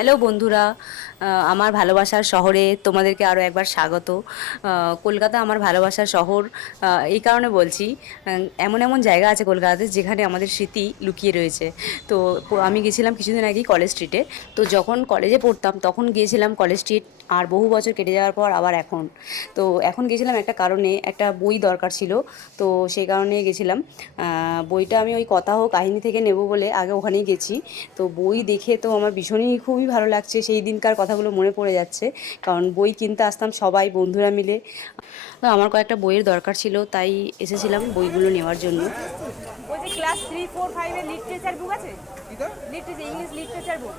Hello বন্ধুরা, আমার ভালোবাসার শহরে তোমাদেরকে আরও একবার স্বাগত। কলকাতা আমার ভালোবাসার শহর। এই কারণে বলছি, এমন এমন জায়গা আছে কলকাতাতে যেখানে আমাদের স্মৃতি লুকিয়ে রয়েছে। তো আমি গেছিলাম কিছুদিন আগেই কলেজ স্ট্রিটে। তো যখন কলেজে পড়তাম তখন গিয়েছিলাম কলেজ স্ট্রিট, আর বহু বছর কেটে যাওয়ার পর আবার এখন। তো এখন গেছিলাম একটা কারণে, একটা বই দরকার ছিল। তো সেই কারণে গেছিলাম। বইটা আমি ওই কথা ও কাহিনী থেকে নেব বলে আগে ওখানেই গেছি। তো বই দেখে তো আমার ভীষণই খুবই ভালো লাগছে, সেই দিনকার কথাগুলো মনে পড়ে যাচ্ছে। কারণ বই কিনতে আসতাম সবাই বন্ধুরা মিলে। তো আমার কয়েকটা বইয়ের দরকার ছিল, তাই এসেছিলাম বইগুলো নেওয়ার জন্য। ওই যে ক্লাস 3, 4, 5 এর লিটারেচার বুক আছে, লিটারেচার, ইংলিশ লিটারেচার বুক।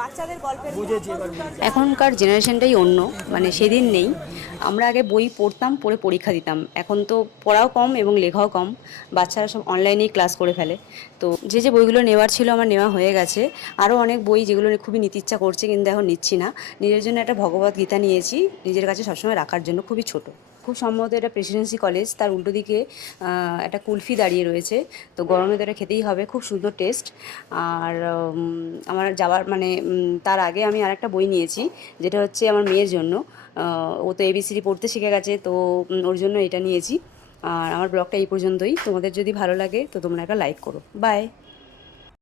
বাচ্চাদের গল্পের বুঝেছি এবার। এখনকার জেনারেশনটাই অন্য, মানে সেদিন নেই। আমরা আগে বই পড়তাম, পড়ে পরীক্ষা দিতাম। এখন তো পড়াও কম এবং লেখাও কম, বাচ্চারা সব অনলাইনেই ক্লাস করে ফেলে। তো যে যে বইগুলো নেওয়ার ছিল আমার নেওয়া হয়ে গেছে। আরও অনেক বই যেগুলো নিয়ে খুবই নিতে ইচ্ছা করছে, কিন্তু এখন নিচ্ছি না। নিজের জন্য একটা ভগবত গীতা নিয়েছি, নিজের কাছে সবসময় রাখার জন্য, খুবই ছোট। খুব সম্ভবত এটা প্রেসিডেন্সি কলেজ, তার উল্টো দিকে একটা কুলফি দাঁড়িয়ে রয়েছে। তো গরমে তো এটা খেতেই হবে, খুব সুন্দর টেস্ট। আর আমার যাওয়ার মানে তার আগে আমি আরেকটা বই নিয়েছি, যেটা হচ্ছে আমার মেয়ের জন্য। ও তো এবিসিডি পড়তে শিখে গেছে, তো ওর জন্য এটা নিয়েছি। আর আমার ব্লগটা এই পর্যন্তই। তোমাদের যদি ভালো লাগে তো তোমরা একটা লাইক করো। বাই।